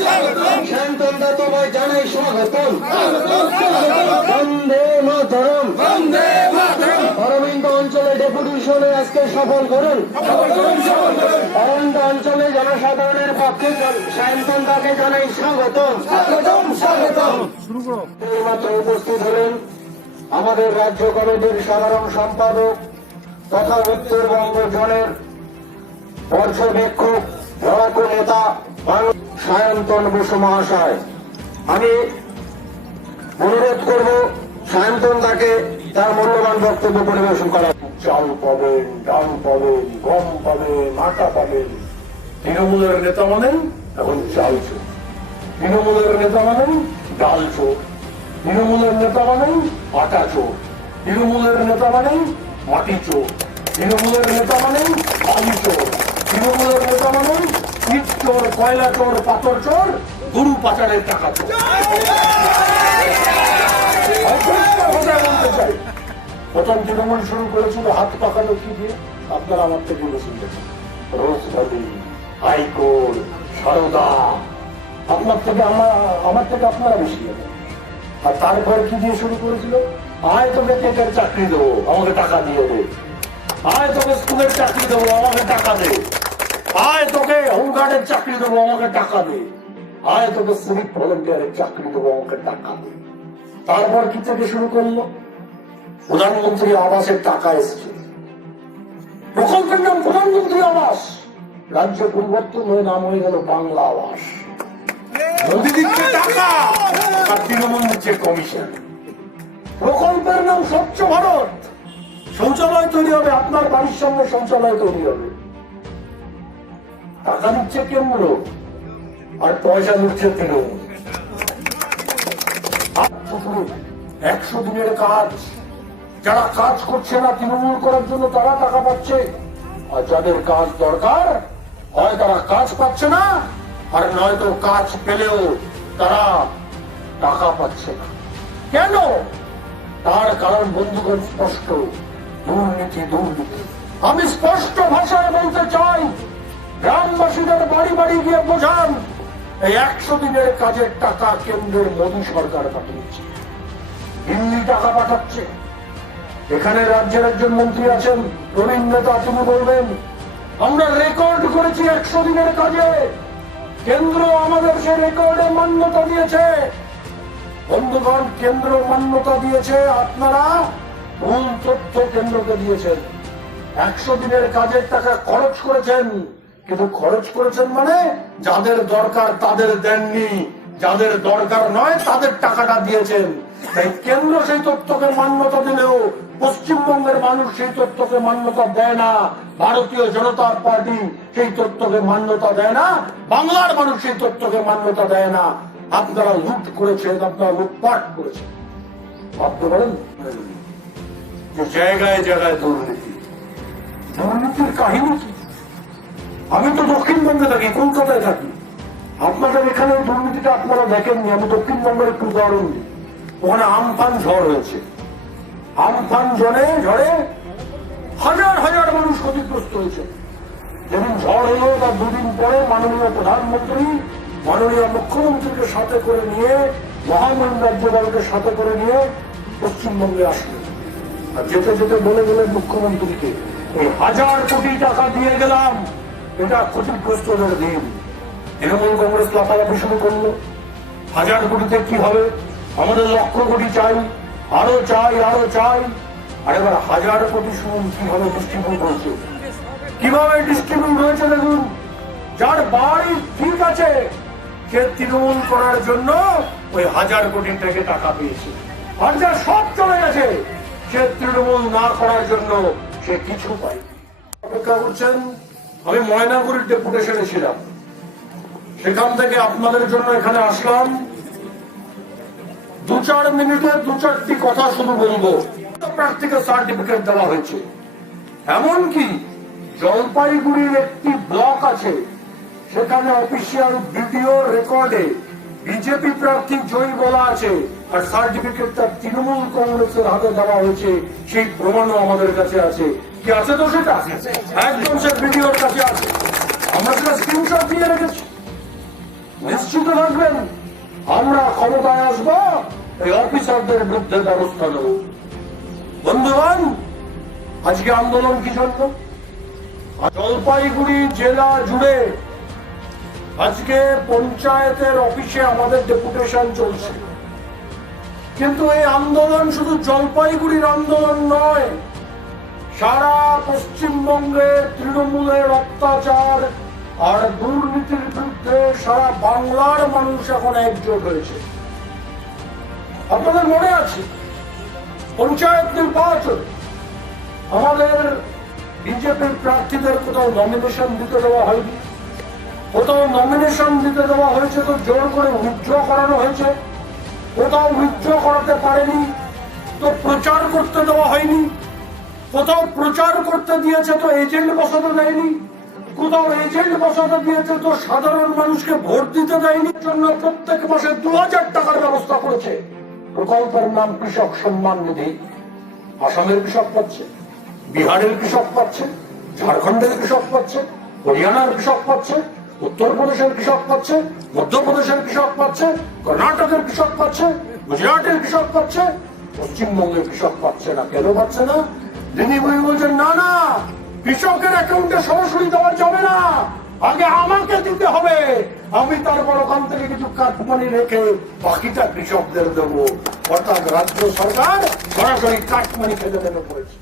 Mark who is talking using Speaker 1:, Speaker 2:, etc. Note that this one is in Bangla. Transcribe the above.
Speaker 1: স্বাগতম তোমায় জানাই স্বাগতম। বন্দে মাতরম। অরবিন্দ অঞ্চলে ডেপুটেশনে আজকে সফল করুন। অরবিন্দ অঞ্চলে জনসাধারণের পক্ষে শান্তনদাকে জানাই স্বাগতম। স্বাগতম স্বাগতম। মাত্র উপস্থিত হলেন আমাদের রাজ্য কমিটির সাধারণ সম্পাদক তথা উত্তরবঙ্গ জনের পর্যবেক্ষক লড়াকু নেতা সায়ন্তন বসু মহাশয়। আমি অনুরোধ করব সায়ন্তন তাকে তার মূল্যবান বক্তব্য পরিবেশন করা
Speaker 2: চাল পাবেন, ডাল পাবেন, গম পাবেন, আটা পাবেন। তৃণমূলের নেতা মানেন এখন চাল চোর। তৃণমূলের নেতা মানেন ডাল চোর। তৃণমূলের নেতা মানেন আটা চোর। তৃণমূলের নেতা মানেন মাটি চোর। তৃণমূলের নেতা মানেন আলু চোর। তৃণমূলের নেতা মানেন ইট চোর কয়লা চোর পাথর চোর গরু পাচারের টাকা চোর প্রথম তৃণমূল শুরু করেছিল, হাত পাকানো কি দিয়ে। আপনারা আমার থেকে বেশি দেখেন রোজবাদী হাইকোর্ট সারদা। আপনার থেকে আমার আমার থেকে আপনারা বেশি আর তারপর কি দিয়ে শুরু করেছিল? আয় তোকে টেকের চাকরি দেবো, আমাকে টাকা দিয়ে দে। আয় তোকে স্কুলের চাকরি দেবো, আমাকে টাকা দে। আয় তোকে হোমগার্ডের চাকরি দেবো, আমাকে টাকা দে। আয় তোকে সিভিক ভলেন্টিয়ারের চাকরি দেবো, আমাকে টাকা দে। তারপর কি থেকে শুরু করল? প্রধানমন্ত্রী আবাসের টাকা এসছে। প্রকল্পের নাম প্রধানমন্ত্রী আবাস। রাজ্য পরিবর্তন হয়ে নাম হয়ে গেল বাংলা আবাস। মোদী দিচ্ছে টাকা, আর তৃণমূল দিচ্ছে কমিশন। প্রকল্পের নাম স্বচ্ছ ভারত। শৌচালয় তৈরি হবে, আপনার বাড়ির সামনে শৌচালয় তৈরি হবে। টাকা দিচ্ছে কেন্দ্র আর পয়সা দিচ্ছে তৃণমূল একশো দিনের কাজ। যারা কাজ করছে না, তৃণমূল করার জন্য তারা টাকা পাচ্ছে। আর যাদের কাজ দরকার, হয় তারা কাজ পাচ্ছে না, আর নয়তো কাজ পেলেও তারা টাকা পাচ্ছে না। কেন? তার কারণ বন্ধুগণ স্পষ্ট। দুর্নীতি দুর্নীতি। আমি স্পষ্ট ভাষায় বলতে চাই গ্রামবাসীদের বাড়ি বাড়ি গিয়ে বোঝান, এই একশো দিনের কাজের টাকা কেন্দ্রের মোদী সরকার পাঠিয়েছে। দিল্লি টাকা পাঠাচ্ছে। এখানে রাজ্যের একজন মন্ত্রী আছেন, প্রবীণ নেতা, তিনি বলবেন, আমরা রেকর্ড করেছি একশো দিনের কাজে। কেন্দ্র আমাদের সে রেকর্ডে মান্যতা দিয়েছে। বন্ধুগণ, কেন্দ্র মান্যতা দিয়েছে, আপনারা ভুল তথ্য কেন্দ্রকে দিয়েছেন। একশো দিনের কাজের টাকা খরচ করেছেন। কিন্তু খরচ করেছেন মানে যাদের দরকার তাদের দেননি। যাদের দরকার নয়, তাদের টাকাটা দিয়েছেন। তাই কেন্দ্র সেই তথ্যকে মান্যতা দিলেও পশ্চিমবঙ্গের মানুষ সেই তথ্যকে মান্যতা দেয় না। ভারতীয় জনতা পার্টি সেই তথ্যকে মান্যতা দেয় না। বাংলার মানুষ সেই তথ্যকে মান্যতা দেয় না। আপনারা লুট করেছেন, আপনারা লুটপাট করেছেন। ভাবতে পারেন? জায়গায় জায়গায় দুর্নীতি। দুর্নীতির কাহিনী আমি তো দক্ষিণবঙ্গে থাকি, কলকাতায় থাকি। আপনাদের এখানে ওই দুর্নীতিটা আপনারা দেখেননি, আমি দক্ষিণবঙ্গের একটু উদাহরণ দিই। ওখানে আমফান ঝড় হয়েছে। আমফান জলে ঝড়ে হাজার হাজার মানুষ ক্ষতিগ্রস্ত হয়েছে। যেদিন ঝড় হলো তার দুদিন পরে মাননীয় প্রধানমন্ত্রী, মাননীয় মুখ্যমন্ত্রীকে সাথে করে নিয়ে, মহামান্য রাজ্যপালকে সাথে করে নিয়ে পশ্চিমবঙ্গে আসলেন আর যেতে যেতে বলে গেলেন মুখ্যমন্ত্রীকে, এই হাজার কোটি টাকা দিয়ে গেলাম এটা ক্ষতিগ্রস্তদের দিন। তৃণমূল কংগ্রেস লাফালাফি শুরু করল। হাজার কোটিতে কি হবে? আমাদের লক্ষ কোটি চাই। আরও চাই আরও চাই। আর এবার হাজার কোটি শুনুন কীভাবে ডিস্ট্রিবিউট হয়েছে। কীভাবে ডিস্ট্রিবিউট হয়েছে দেখুন। যার বাড়ি ঠিক আছে, সে তৃণমূল করার জন্য ওই হাজার কোটি থেকে টাকা পেয়েছে। আর যা সব চলে গেছে, সে তৃণমূল না করার জন্য সে কিছু পায় অপেক্ষা করছেন আমি ময়নাগুড়ির ডেপুটেশনে ছিলাম। সেখান থেকে আপনাদের জন্য এখানে আসলাম। দু চার মিনিটে দু চারটি কথা শুধু বলব। প্রার্থীকে সার্টিফিকেট দেওয়া হয়েছে। এমনকি জলপাইগুড়ির একটি ব্লক আছে, সেখানে অফিসিয়াল ভিডিও রেকর্ডে বিজেপি প্রার্থী জয়ী বলা আছে আর সার্টিফিকেটটা তৃণমূল কংগ্রেসের হাতে দেওয়া হয়েছে, সেই প্রমাণও আমাদের কাছে আছে। কি আছে তো সেটা? একদম সে কাছে আছে। স্ক্রিনশট রেখেছি। নিশ্চিত থাকবেন, আমরা ক্ষমতায় আসব, এই অফিসারদের বিরুদ্ধে ব্যবস্থা নেব। বন্ধুগণ, আজকে আন্দোলন কি জন্য? জলপাইগুড়ি জেলা জুড়ে আজকে পঞ্চায়েতের অফিসে আমাদের ডেপুটেশন চলছে। কিন্তু এই আন্দোলন শুধু জলপাইগুড়ির আন্দোলন নয় সারা পশ্চিমবঙ্গে তৃণমূলের অত্যাচার আর দুর্নীতির বিরুদ্ধে সারা বাংলার মানুষ এখন একজোট হয়েছে। আপনাদের মনে আছে? পঞ্চায়েত নির্বাচন। আমাদের বিজেপির প্রার্থীদের কোথাও নমিনেশন দিতে দেওয়া হয়নি। কোথাও নমিনেশন দিতে দেওয়া হয়েছে তো জোর করে উইথড্র করানো হয়েছে। কোথাও উইথড্র করাতে পারেনি তো প্রচার করতে দেওয়া হয়নি। কোথাও প্রচার করতে দিয়েছে তো এজেন্ট বসাতে দেয়নি? কোথাও এজেন্ট বসাতে দিয়েছে তো সাধারণ মানুষকে ভোট দিতে দেয়নি জন্য প্রত্যেক মাসে দু হাজার টাকার ব্যবস্থা করেছে। প্রকল্পের নাম কৃষক সম্মান নিধি। আসামের কৃষক পাচ্ছে, বিহারের কৃষক পাচ্ছে, ঝাড়খণ্ডের কৃষক পাচ্ছে, হরিয়ানার কৃষক পাচ্ছে, উত্তরপ্রদেশের কৃষক পাচ্ছে, মধ্যপ্রদেশের কৃষক পাচ্ছে, কর্ণাটকের কৃষক পাচ্ছে, গুজরাটের কৃষক পাচ্ছে, পশ্চিমবঙ্গের কৃষক পাচ্ছে না। কেন পাচ্ছে না? দিদি ভাই বলছেন, না না, কৃষকের অ্যাকাউন্টে সরাসরি দেওয়া যাবে না। আগে আমাকে দিতে হবে। আমি তারপর ওখান থেকে কিছু কাঠমানি রেখে বাকিটা কৃষকদের দেবো। অর্থাৎ রাজ্য সরকার সরাসরি কাঠমানি খেতে দেবে পড়েছে